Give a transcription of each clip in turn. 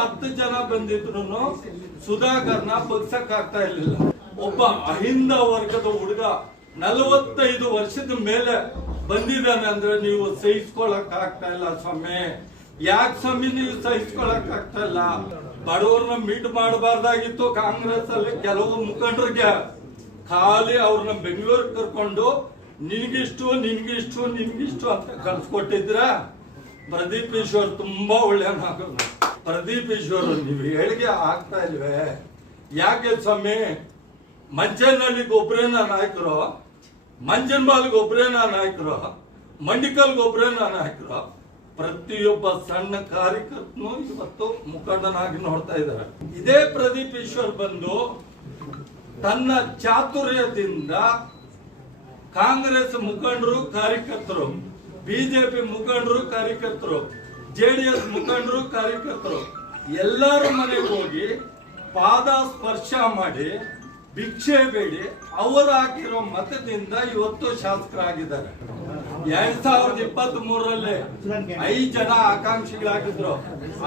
ಹತ್ತು ಜನ ಬಂದಿದ್ರು ಸುಧಾಕರ್ನ ಬಗ್ಸಕ್ ಆಗ್ತಾ ಇರ್ಲಿಲ್ಲ. ಒಬ್ಬ ಅಹಿಂದ ವರ್ಗದ ಹುಡುಗ ನಲವತ್ತೈದು ವರ್ಷದ ಮೇಲೆ ಬಂದಿದ್ದಾನೆ ಅಂದ್ರೆ ನೀವು ಸಹಿಸ್ಕೊಳಕ್ ಆಗ್ತಾ ಇಲ್ಲ ಸ್ವಾಮಿ. ಯಾಕೆ ಸ್ವಾಮಿ ನೀವು ಸಹಿಸ್ಕೊಳಕ್ ಆಗ್ತಾ ಇಲ್ಲ? ಬಡವ್ರನ್ನ ಮೀಟ್ ಮಾಡಬಾರ್ದಾಗಿತ್ತು ಕಾಂಗ್ರೆಸ್ ಅಲ್ಲಿ ಕೆಲವು ಮುಖಂಡರಿಗೆ. ಖಾಲಿ ಅವ್ರನ್ನ ಬೆಂಗಳೂರಿಗೆ ಕರ್ಕೊಂಡು ನಿನ್ಗಿಷ್ಟು ನಿನ್ಗಿಷ್ಟು ನಿನ್ಗಿಷ್ಟು ಅಂತ ಕಳ್ಸ್ಕೊಟ್ಟಿದ್ರ ಪ್ರದೀಪ್ ಈಶ್ವರ್ ತುಂಬಾ ಒಳ್ಳೆಯ ನಾಗರು ಪ್ರದೀಪ್ ಈಶ್ವರ್ ನೀವು ಹೇಳಿಕೆ ಆಗ್ತಾ ಇಲ್ವೇ? ಯಾಕೆ ಸ್ವಾಮಿ? ಮಂಚನಹಳ್ಳಿಗೆ ಒಬ್ರೇನ ನಾಯಕರು? ಮಂಜನ್ಬಾಲ್ಗೆ ಒಬ್ರೇನ ನಾಯಕರು? ಮಂಡಿಕಲ್ ಒಬ್ರೇನ ನಾಯಕರು? ಪ್ರತಿಯೊಬ್ಬ ಸಣ್ಣ ಕಾರ್ಯಕರ್ತನು ಇವತ್ತು ಮುಖಂಡನಾಗಿ ನೋಡ್ತಾ ಇದ್ದಾರೆ. ಇದೇ ಪ್ರದೀಪ್ ಈಶ್ವರ್ ಬಂದು ತನ್ನ ಚಾತುರ್ಯದಿಂದ ಕಾಂಗ್ರೆಸ್ ಮುಖಂಡರು, ಕಾರ್ಯಕರ್ತರು, ಬಿಜೆಪಿ ಮುಖಂಡರು, ಕಾರ್ಯಕರ್ತರು ಜೆಡಿಎಸ್ ಮುಖಂಡರು ಕಾರ್ಯಕರ್ತರು ಎಲ್ಲರ ಮನೆಗೆ ಹೋಗಿ ಪಾದ ಸ್ಪರ್ಶ ಮಾಡಿ ಭಿಕ್ಷೆ ಬೇಡಿ ಅವರು ಹಾಕಿರೋ ಮತದಿಂದ ಇವತ್ತು ಶಾಸಕರಾಗಿದ್ದಾರೆ. ಎರಡ್ ಸಾವಿರದ ಇಪ್ಪತ್ತ್ ಮೂರರಲ್ಲಿ ಐದು ಜನ ಆಕಾಂಕ್ಷಿಗಳಾಗಿದ್ರು.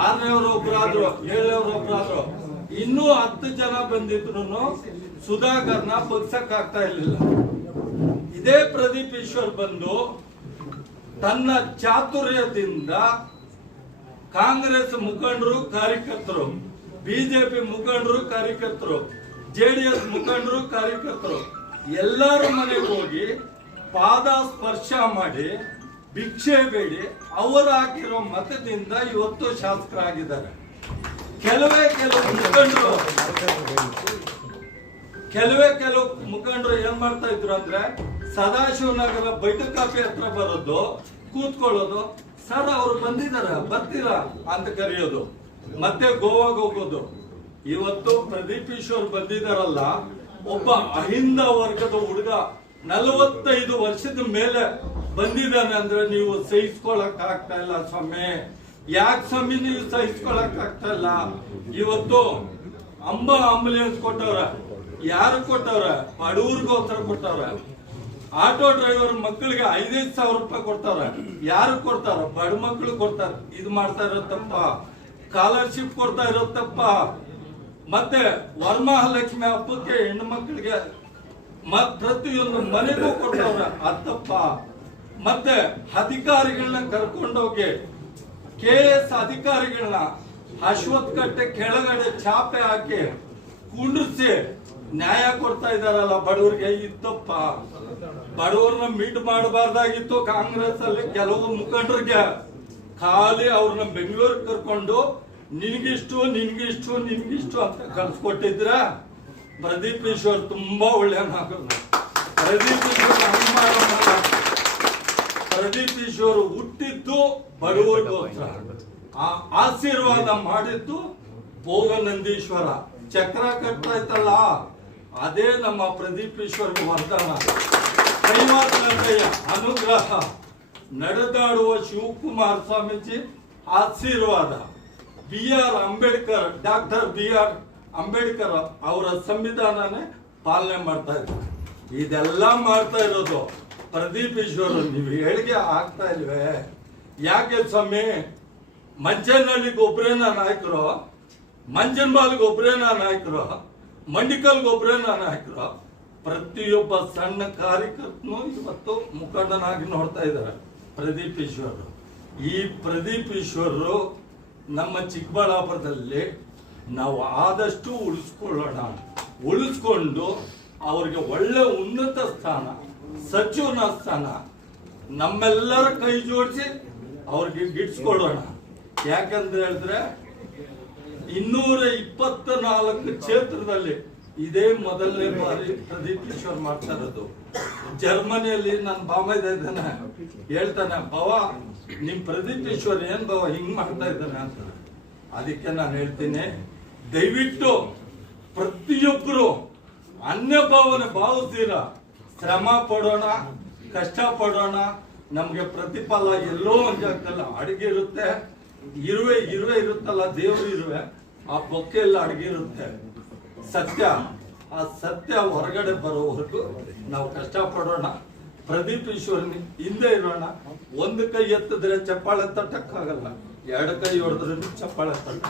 ಆರನೇವ್ರು ಒಬ್ರಾದ್ರು ಏಳವರು ಒಬ್ರಾದ್ರು. ಇನ್ನೂ ಹತ್ತು ಜನ ಬಂದಿದ್ರು ಸುಧಾಕರ್ನ ಪಕ್ಷಕ್ಕೆ ಆಗ್ತಾ ಇರ್ಲಿಲ್ಲ. ಇದೇ ಪ್ರದೀಪ್ ಈಶ್ವರ್ ಬಂದು ತನ್ನ ಚಾತುರ್ಯದಿಂದ ಕಾಂಗ್ರೆಸ್ ಮುಖಂಡರು ಕಾರ್ಯಕರ್ತರು, ಬಿಜೆಪಿ ಮುಖಂಡರು ಕಾರ್ಯಕರ್ತರು, ಜೆಡಿಎಸ್ ಮುಖಂಡರು ಕಾರ್ಯಕರ್ತರು, ಎಲ್ಲರ ಮನೆಗೆ ಹೋಗಿ ಪಾದ ಸ್ಪರ್ಶ ಮಾಡಿ, ಭಿಕ್ಷೆ ಬೇಡಿ, ಅವರು ಹಾಕಿರೋ ಮತದಿಂದ ಇವತ್ತು ಶಾಸಕರಾಗಿದ್ದಾರೆ. ಕೆಲವೇ ಕೆಲವು ಮುಖಂಡರು, ಕೆಲವೇ ಕೆಲವು ಮುಖಂಡರು ಏನ್ ಮಾಡ್ತಾ ಇದ್ರು ಅಂದ್ರೆ ಸದಾಶಿವನಗರ ಬೈಟಕಾಪಿ ಹತ್ರ ಬರೋದು, ಕೂತ್ಕೊಳ್ಳೋದು ಸರ್ ಅವ್ರು ಬಂದಿದ್ದಾರೆ. ಬರ್ತೀರಾ ಅಂತ ಕರೆಯೋದು. ಮತ್ತೆ ಗೋವಾಗ ಹೋಗೋದು. ಇವತ್ತು ಪ್ರದೀಪ್ ಈಶ್ವರ್ ಬಂದಿದಾರಲ್ಲ ಒಬ್ಬ ಅಹಿಂದ ವರ್ಗದ ಹುಡುಗ ನಲವತ್ತೈದು ವರ್ಷದ ಮೇಲೆ ಬಂದಿದ್ದಾನೆ ಅಂದ್ರೆ ನೀವು ಸಹಿಸ್ಕೊಳಕ್ ಆಗ್ತಾ ಇಲ್ಲ ಸ್ವಾಮಿ. ಯಾಕೆ ಸ್ವಾಮಿ ನೀವು ಸಹಿಸ್ಕೊಳಕ್ ಆಗ್ತಾ ಇಲ್ಲ? ಇವತ್ತು ಅಂಬ ಆಂಬುಲೆನ್ಸ್ ಕೊಟ್ಟವ್ರ. ಯಾರು ಕೊಟ್ಟವ್ರ? ಬಡವ್ರಿಗೋಸ್ಕರ ಕೊಟ್ಟವ್ರ. ಆಟೋ ಡ್ರೈವರ್ ಮಕ್ಕಳಿಗೆ ಐದೈದು ಸಾವಿರ ರೂಪಾಯಿ ಕೊಡ್ತಾರ. ಯಾರು ಕೊಡ್ತಾರ? ಬಡ ಮಕ್ಕಳು ಕೊಡ್ತಾರ. ಇದು ಮಾಡ್ತಾ ಇರೋ ತಪ್ಪ ಸ್ಕಾಲರ್ಶಿಪ್ ಕೊಡ್ತಾ ಇರೋ ಮತ್ತೆ ವರಮಹಾಲಕ್ಷ್ಮಿ ಹಬ್ಬಕ್ಕೆ ಹೆಣ್ಣು ಮಕ್ಕಳಿಗೆ ಪ್ರತಿಯೊಂದು ಮನೆಗೂ ಕೊಡ್ತಾವ್ರ ಅತ್ತಪ್ಪ. ಮತ್ತೆ ಅಧಿಕಾರಿಗಳನ್ನ ಕರ್ಕೊಂಡೋಗಿ, ಕೆ ಎಸ್ ಅಧಿಕಾರಿಗಳನ್ನ ಅಶ್ವತ್ ಕಟ್ಟೆ ಕೆಳಗಡೆ ಚಾಪೆ ಹಾಕಿ ಕುಂಡ್ರಿಸಿ ನ್ಯಾಯ ಕೊಡ್ತಾ ಇದಾರಲ್ಲ ಬಡವರಿಗೆ ಇತ್ತಪ್ಪ. ಬಡವ್ರನ್ನ ಮೀಟ್ ಮಾಡಬಾರ್ದಾಗಿತ್ತು ಕಾಂಗ್ರೆಸ್ ಅಲ್ಲಿ ಕೆಲವು ಮುಖಂಡರಿಗೆ. ಖಾಲಿ ಅವ್ರನ್ನ ಬೆಂಗಳೂರಿಗೆ ಕರ್ಕೊಂಡು, ನಿನ್ಗಿಷ್ಟು ನಿನ್ಗಿಷ್ಟು ನಿನ್ಗಿಷ್ಟು ಅಂತ ಕಲ್ಸ್ಕೊಟ್ಟಿದ್ರ ಪ್ರದೀಪ್ ಈಶ್ವರ್ ತುಂಬಾ ಒಳ್ಳೆ ಪ್ರದೀಪ್ ಈಶ್ವರ್ ಪ್ರದೀಪ್ ಈಶ್ವರ್ ಹುಟ್ಟಿದ್ದು ಬಡವರಿಗೋಸ್ಕರ. ಆ ಆಶೀರ್ವಾದ ಮಾಡಿದ್ದು ಭೋಗನಂದೀಶ್ವರ. ಚಕ್ರ ಕಟ್ಟಾಯ್ತಲ್ಲ ಅದೇ ನಮ್ಮ ಪ್ರದೀಪ್ ಈಶ್ವರ್ ವರದಾನ. ಕೈವಾಸನಯ್ಯ ಅನುಗ್ರಹ. ನಡೆದಾಡುವ ಶಿವಕುಮಾರ್ ಸ್ವಾಮೀಜಿ, ಆಶೀರ್ವಾದ. B R Ambedkar, doctor B R Ambedkar ಅವರ ಸಂವಿಧಾನನೇ ಪಾಲನೆ ಮಾಡ್ತಾ ಇದ್ದಾರೆ. ಇದೆಲ್ಲ ಮಾಡ್ತಾ ಇರೋದು ಪ್ರದೀಪ್ ಈಶ್ವರ್. ನೀವು ಹೇಳಿಕೆ ಆಗ್ತಾ ಇಲ್ವೇ? ಯಾಕೆ ಸ್ವಾಮಿ? ಮಂಚನಹಳ್ಳಿಗೆ ಒಬ್ಬರೇನ ನಾಯಕರು ಮಂಜನ್ಬಾಲ್ಗೆ ಒಬ್ಬರೇನ ನಾಯಕರು ಮಂಡಿಕಲ್ಗೆ ನಾನು ಹಾಕಿದ. ಪ್ರತಿಯೊಬ್ಬ ಸಣ್ಣ ಕಾರ್ಯಕರ್ತನು ಇವತ್ತು ಮುಖಂಡನಾಗಿ ನೋಡ್ತಾ ಇದ್ದಾರೆ, ಪ್ರದೀಪ್ ಈಶ್ವರ್ ಈ ಪ್ರದೀಪ್ ಈಶ್ವರರು ನಮ್ಮ ಚಿಕ್ಕಬಳ್ಳಾಪುರದಲ್ಲಿ ನಾವು ಆದಷ್ಟು ಉಳಿಸ್ಕೊಳ್ಳೋಣ ಉಳಿಸ್ಕೊಂಡು ಅವ್ರಿಗೆ ಒಳ್ಳೆ ಉನ್ನತ ಸ್ಥಾನ, ಸಚಿವನ ಸ್ಥಾನ ನಮ್ಮೆಲ್ಲರ ಕೈ ಜೋಡಿಸಿ ಅವ್ರಿಗೆ ಗಿಡ್ಸ್ಕೊಳ್ಳೋಣ. ಯಾಕಂದ್ರೆ ಹೇಳಿದ್ರೆ ಇನ್ನೂರ ಇಪ್ಪತ್ತ ನಾಲ್ಕು ಕ್ಷೇತ್ರದಲ್ಲಿ ಇದೇ ಮೊದಲನೇ ಬಾರಿ ಪ್ರದೀಪ್ ಈಶ್ವರ್ ಮಾಡ್ತಾ ಇರೋದು. ಜರ್ಮನಿಯಲ್ಲಿ ನನ್ನ ಬಾಮೈದ ಇದ್ದಾನೆ ಹೇಳ್ತಾನೆ, ಭವ, ನಿಮ್ ಪ್ರದೀಪ್ ಈಶ್ವರ್ ಏನ್ ಭವ ಹಿಂಗ್ ಮಾಡ್ತಾ ಇದ್ದಾನೆ ಅಂತ. ಅದಕ್ಕೆ ನಾನು ಹೇಳ್ತೀನಿ, ದಯವಿಟ್ಟು ಪ್ರತಿಯೊಬ್ಬರು ಅನ್ಯ ಭಾವನೆ ಭಾವಿಸ್ತೀರ. ಶ್ರಮ ಪಡೋಣ, ಕಷ್ಟ ಪಡೋಣ. ನಮ್ಗೆ ಪ್ರತಿಫಲ ಎಲ್ಲೋ ಒಂದು ಜಾಗದಲ್ಲ ಅಡಿಗೆ ಇರುತ್ತೆ. ಇರುವೆ ಇರುವೆ ಇರುತ್ತಲ್ಲ, ದೇವರು ಇರುವೆ, ಆ ಬೊಕ್ಕೆಲ್ಲ ಅಡಿಗೆ ಇರುತ್ತೆ. ಸತ್ಯ, ಆ ಸತ್ಯ ಹೊರಗಡೆ ಬರೋವರೆಗೂ ನಾವು ಕಷ್ಟ ಪಡೋಣ ಪ್ರದೀಪ್ ಈಶ್ವರನ್ ಹಿಂದೆ ಇರೋಣ. ಒಂದು ಕೈ ಎತ್ತಿದ್ರೆ ಚಪ್ಪಾಳೆ ತಟ್ಟಕ್ಕಾಗಲ್ಲ. ಎರಡು ಕೈ ಹೊಡೆದ್ರೆ ಚಪ್ಪಾಳೆ ತಟ್ಟ